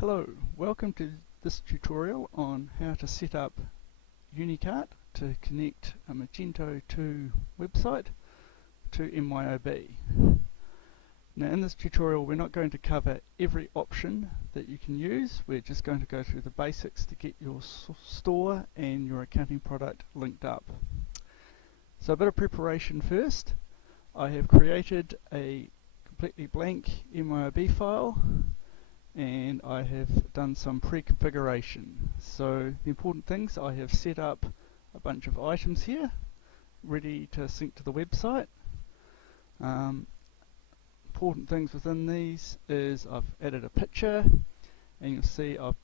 Hello, welcome to this tutorial on how to set up Unicart to connect a Magento 2 website to MYOB. Now in this tutorial we're not going to cover every option that you can use, we're just going to go through the basics to get your store and your accounting product linked up. So a bit of preparation first. I have created a completely blank MYOB file and I have done some pre-configuration. So the important things, I have set up a bunch of items here ready to sync to the website. Important things within these is I've added a picture, and you'll see I've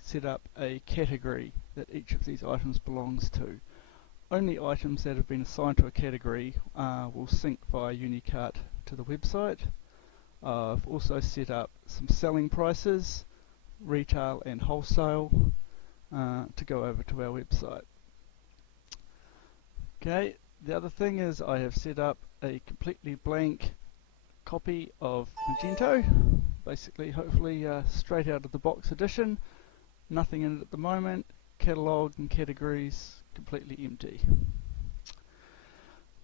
set up a category that each of these items belongs to. Only items that have been assigned to a category will sync via Unicart to the website. I've also set up some selling prices, retail and wholesale, to go over to our website. Okay, the other thing is I have set up a completely blank copy of Magento, basically hopefully straight out of the box edition, nothing in it at the moment, catalogue and categories completely empty.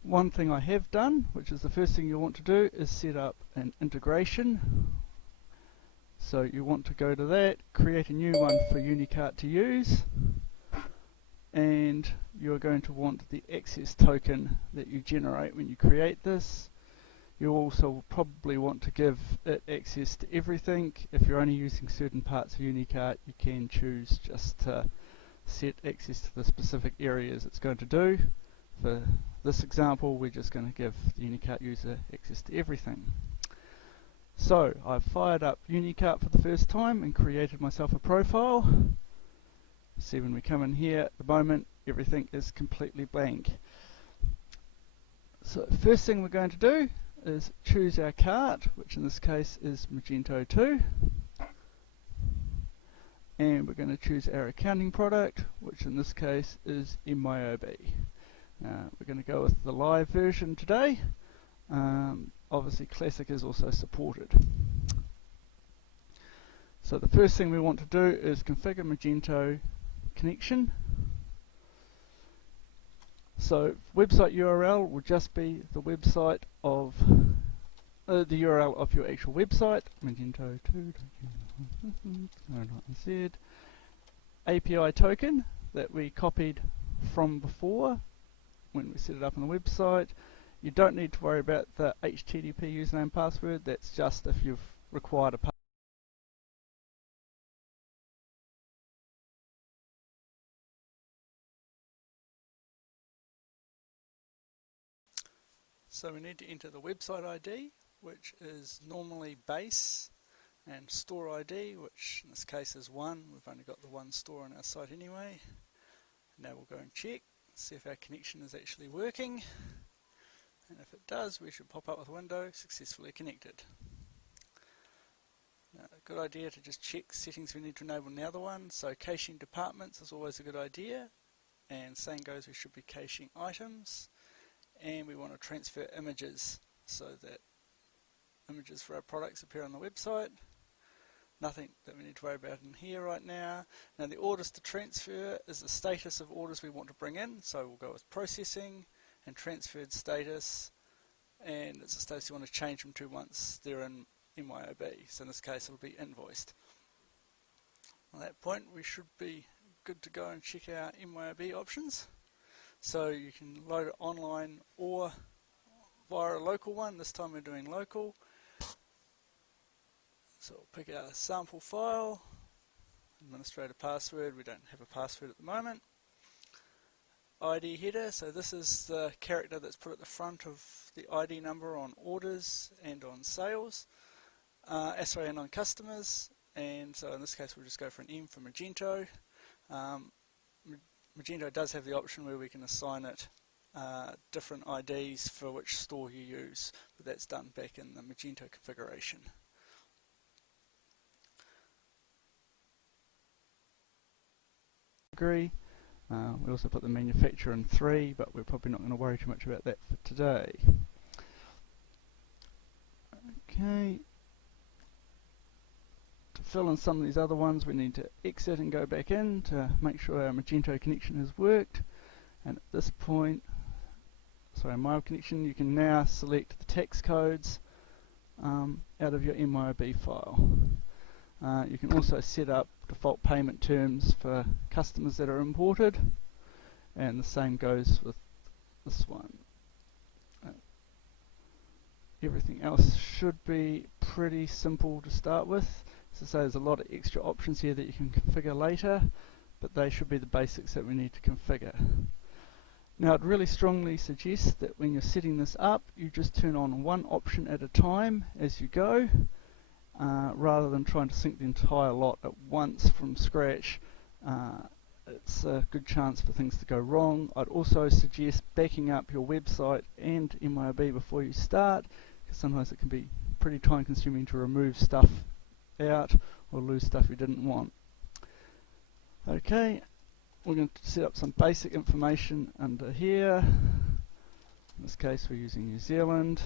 One thing I have done, which is the first thing you'll want to do, is set up an integration. So you want to go to that, create a new one for Unicart to use, and you're going to want the access token that you generate when you create this. You also probably want to give it access to everything. If you're only using certain parts of Unicart, you can choose just to set access to the specific areas it's going to do. For this example, we're just going to give the Unicart user access to everything. So I've fired up Unicart for the first time and created myself a profile. See, when we come in here at the moment, everything is completely blank. So first thing we're going to do is choose our cart, which in this case is Magento 2. And we're going to choose our accounting product, which in this case is MYOB. We're going to go with the live version today. Obviously Classic is also supported. So the first thing we want to do is configure Magento connection. So website URL will just be the website of the URL of your actual website, Magento 2.z. API token that we copied from before when we set it up on the website. You don't need to worry about the HTTP username password, that's just if you've required a password. So we need to enter the website ID, which is normally base, and store ID, which in this case is 1. We've only got the one store on our site anyway. Now we'll go and check, see if our connection is actually working. And if it does, we should pop up with a window, successfully connected. Now, a good idea to just check settings we need to enable in the other one. So caching departments is always a good idea. And same goes, we should be caching items. And we want to transfer images so that images for our products appear on the website. Nothing that we need to worry about in here right now. Now the orders to transfer is the status of orders we want to bring in. So we'll go with processing and transferred status, and it's a status you want to change them to once they're in MYOB. So in this case it'll be invoiced. At that point we should be good to go and check our MYOB options. So you can load it online or via a local one. This time we're doing local. So we'll pick our sample file, administrator password, we don't have a password at the moment. ID header, so this is the character that's put at the front of the ID number on orders and on sales, and on customers, and so in this case we'll just go for an M for Magento. Magento does have the option where we can assign it different IDs for which store you use, but that's done back in the Magento configuration. We also put the manufacturer in 3, but we're probably not going to worry too much about that for today. Okay. To fill in some of these other ones, we need to exit and go back in to make sure our Magento connection has worked. And at this point, sorry, MYOB connection, you can now select the tax codes out of your MYOB file. You can also set up default payment terms for customers that are imported, and the same goes with this one. Everything else should be pretty simple to start with. As I say, there's a lot of extra options here that you can configure later, but they should be the basics that we need to configure. Now, I'd really strongly suggest that when you're setting this up, you just turn on one option at a time as you go, rather than trying to sync the entire lot at once from scratch. It's a good chance for things to go wrong. I'd also suggest backing up your website and MYOB before you start, because sometimes it can be pretty time consuming to remove stuff out or lose stuff you didn't want. Okay, we're going to set up some basic information under here. In this case we're using New Zealand.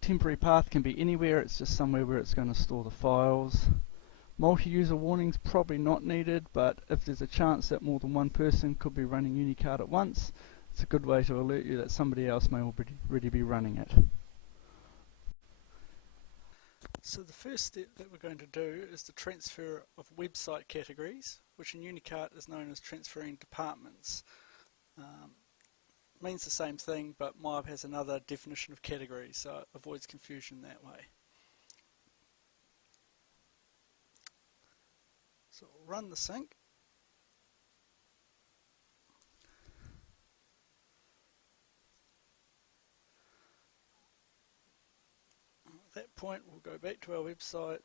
Temporary path can be anywhere, it's just somewhere where it's going to store the files. Multi-user warnings probably not needed, but if there's a chance that more than one person could be running Unicart at once, it's a good way to alert you that somebody else may already be running it. So the first step that we're going to do is the transfer of website categories, which in Unicart is known as transferring departments. Means the same thing, but MYOB has another definition of category, so it avoids confusion that way. So we'll run the sync. At that point we'll go back to our website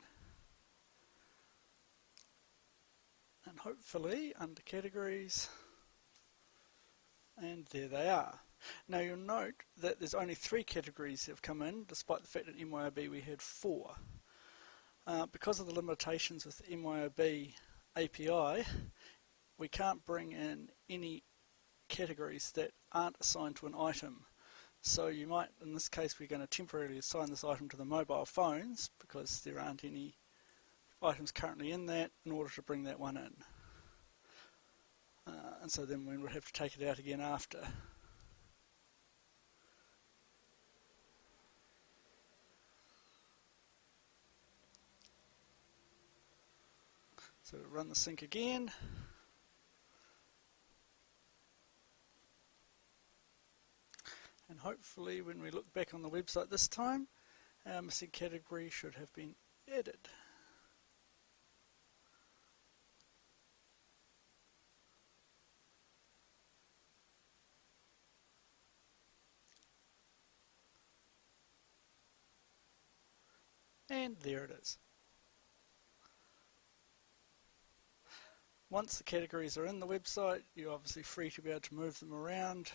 and hopefully under categories, and there they are. Now you'll note that there's only 3 categories that have come in, despite the fact that in MYOB we had 4. Because of the limitations with the MYOB API, we can't bring in any categories that aren't assigned to an item. So you might, in this case, we're going to temporarily assign this item to the mobile phones because there aren't any items currently in that in order to bring that one in. And so then we would have to take it out again after. So run the sync again. And hopefully when we look back on the website this time, our missing category should have been added. And there it is. Once the categories are in the website, you're obviously free to be able to move them around.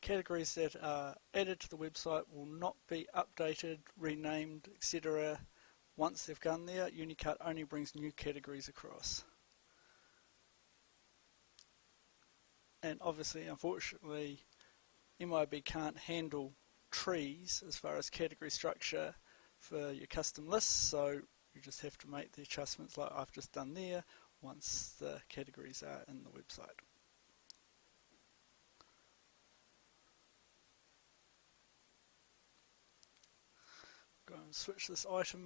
Categories that are added to the website will not be updated, renamed, etc. Once they've gone there. Unicart only brings new categories across. And obviously, unfortunately, MYOB can't handle trees as far as category structure for your custom lists, so you just have to make the adjustments like I've just done there once the categories are in the website. Go and switch this item,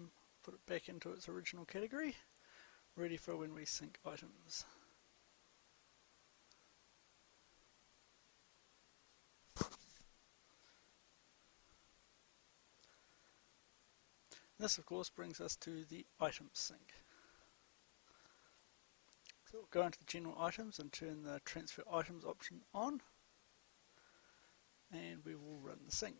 put it back into its original category, ready for when we sync items. This of course brings us to the items sync. So we'll go into the general items and turn the transfer items option on, and we will run the sync.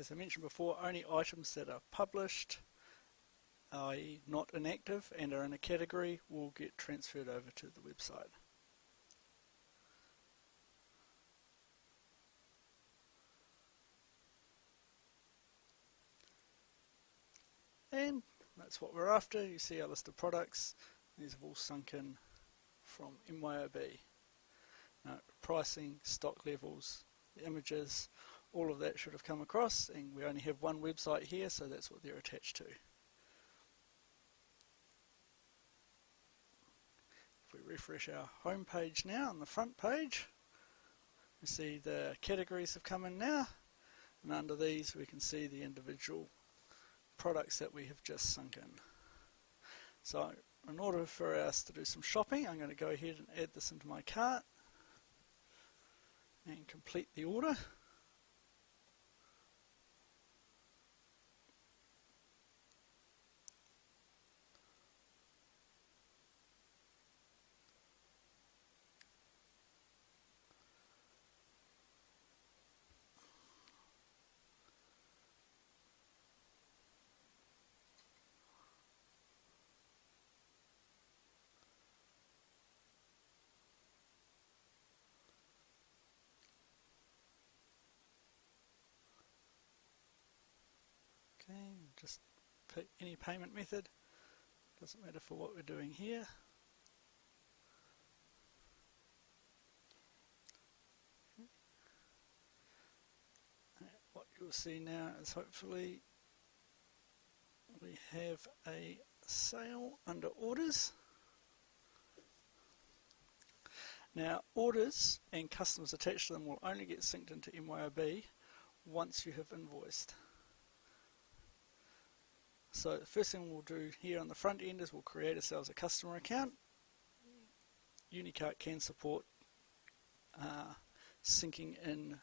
As I mentioned before, only items that are published, i.e. not inactive and are in a category, will get transferred over to the website. And that's what we're after. You see our list of products. These have all sunk in from MYOB. pricing, stock levels, the images, all of that should have come across, and we only have one website here, so that's what they're attached to. If we refresh our home page now, on the front page, you see the categories have come in now, and under these we can see the individual products that we have just sunk in. So in order for us to do some shopping, I'm going to go ahead and add this into my cart and complete the order. Okay, just pick any payment method, doesn't matter for what we're doing here. What you'll see now is hopefully we have a sale under orders. Now orders and customers attached to them will only get synced into MYOB once you have invoiced. So the first thing we'll do here on the front end is we'll create ourselves a customer account. Unicart can support syncing in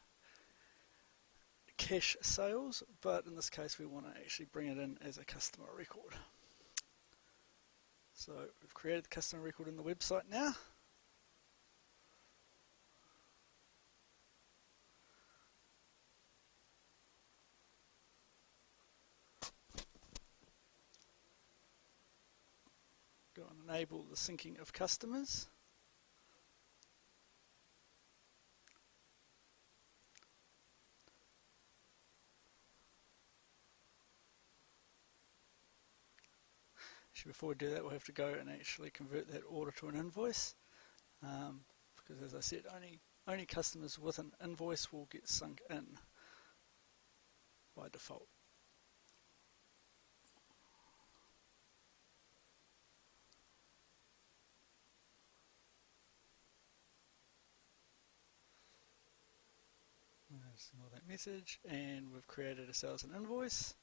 cash sales, but in this case we want to actually bring it in as a customer record. So we've created the customer record in the website now. Go and enable the syncing of customers. Actually, before we do that, we'll have to go and actually convert that order to an invoice, because as I said, only customers with an invoice will get sunk in by default. Let's ignore that message, and we've created ourselves an invoice.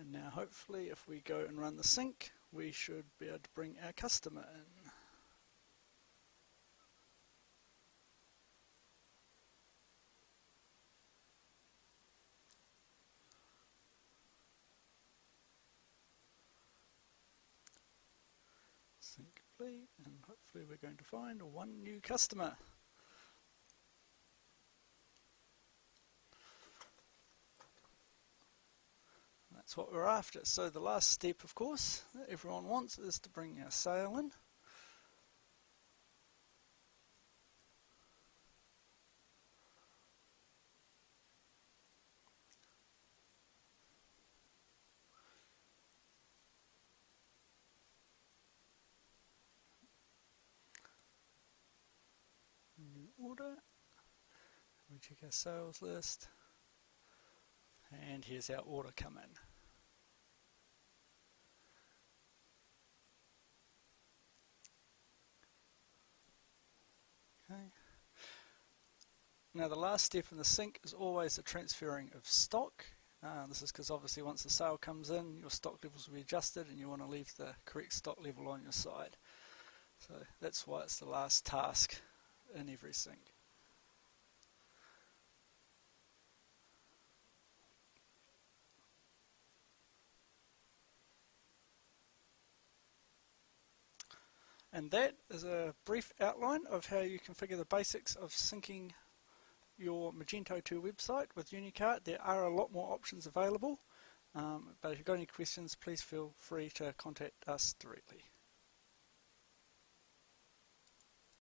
And now hopefully if we go and run the sync, we should be able to bring our customer in. Sync complete, and hopefully we're going to find one new customer. That's what we're after. So the last step, of course, that everyone wants is to bring our sale in. New order. We check our sales list. And here's our order come in. Okay. Now the last step in the sync is always the transferring of stock. This is because obviously once the sale comes in, your stock levels will be adjusted and you want to leave the correct stock level on your side. So that's why it's the last task in every sync. And that is a brief outline of how you configure the basics of syncing your Magento 2 website with Unicart. There are a lot more options available, but if you've got any questions, please feel free to contact us directly.